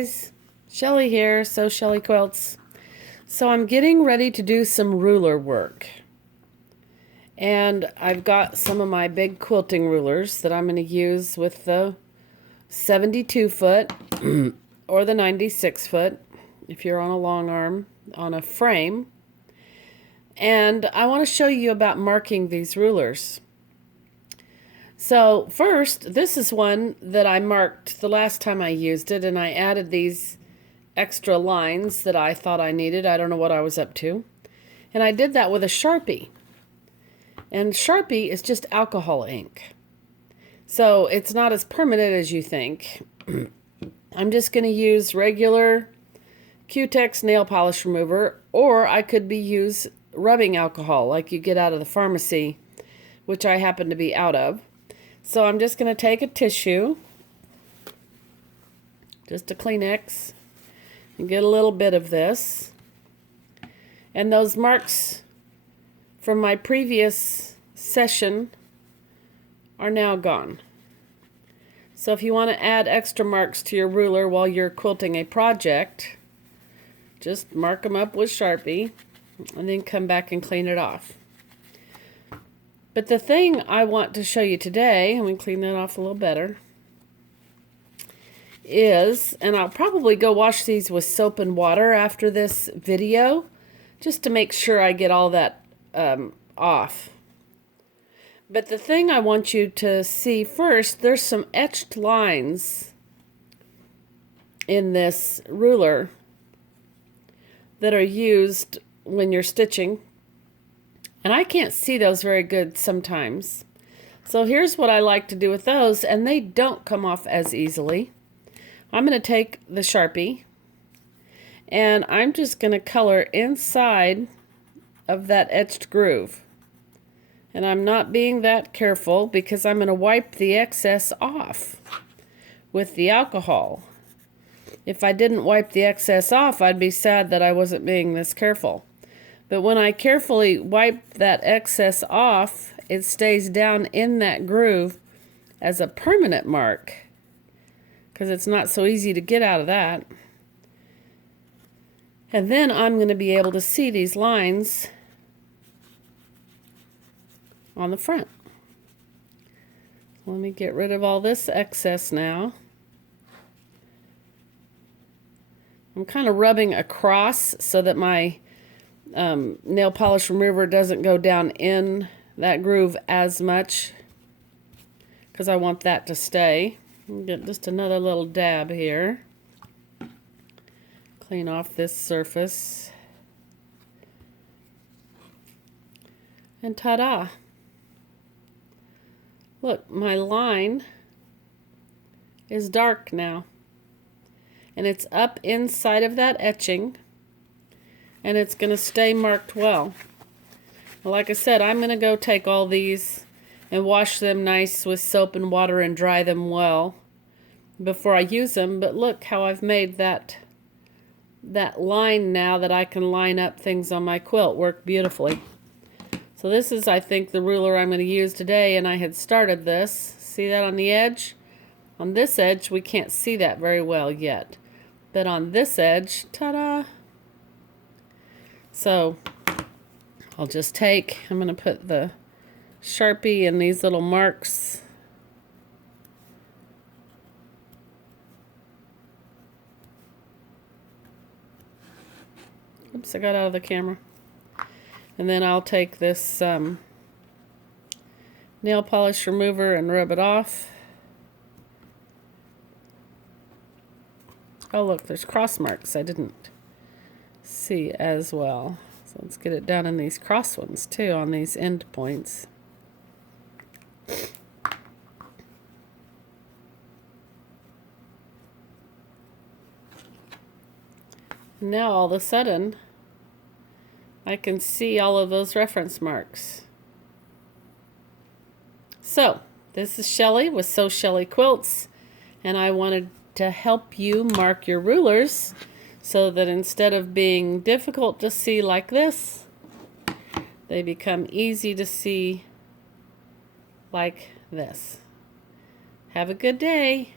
guys, Shelly here, Shelly Quilts. So I'm getting ready to do some ruler work. And I've got some of my big quilting rulers that I'm going to use with the 72 foot or the 96 foot if you're on a long arm on a frame. And I want to show you about marking these rulers. So first, this is one that I marked the last time I used it, and I added these extra lines that I thought I needed. I don't know what I was up to. And I did that with a Sharpie. And Sharpie is just alcohol ink. So it's not as permanent as you think. I'm just going to use regular Q-Tex nail polish remover, or I could use rubbing alcohol like you get out of the pharmacy, which I happen to be out of. So I'm just going to take a tissue, just a Kleenex, and get a little bit of this. And those marks from my previous session are now gone. So if you want to add extra marks to your ruler while you're quilting a project, just mark them up with Sharpie and then come back and clean it off. But the thing I want to show you today, let me clean that off a little better, is, and I'll probably go wash these with soap and water after this video, just to make sure I get all that off. But the thing I want you to see first, there's some etched lines in this ruler that are used when you're stitching. And I can't see those very good sometimes. So here's what I like to do with those, and they don't come off as easily. I'm going to take the Sharpie, and I'm just going to color inside of that etched groove. And I'm not being that careful because I'm going to wipe the excess off with the alcohol. If I didn't wipe the excess off, I'd be sad that I wasn't being this careful. But when I carefully wipe that excess off, it stays down in that groove as a permanent mark, because it's not so easy to get out of that. And then I'm going to be able to see these lines on the front. Let me get rid of all this excess now. I'm kind of rubbing across so that my nail polish remover doesn't go down in that groove as much, because I want that to stay. I'll get just another little dab here. Clean off this surface. And ta-da! Look, my line is dark now. And it's up inside of that etching. And it's going to stay marked well. Well, like I said, I'm going to go take all these and wash them nice with soap and water and dry them well before I use them. But look how I've made that line now that I can line up things on my quilt work beautifully. So this is, I think, the ruler I'm going to use today, and I had started this. See that on the edge? On this edge, we can't see that very well yet. But on this edge, ta-da! So I'll just I'm going to put the Sharpie in these little marks. Oops, I got out of the camera. And then I'll take this nail polish remover and rub it off. Oh look, there's cross marks I didn't see as well. So let's get it down in these cross ones too, on these end points. Now all of a sudden I can see all of those reference marks. So this is Shelly with Shelly Quilts, and I wanted to help you mark your rulers so that instead of being difficult to see like this, they become easy to see like this. Have a good day.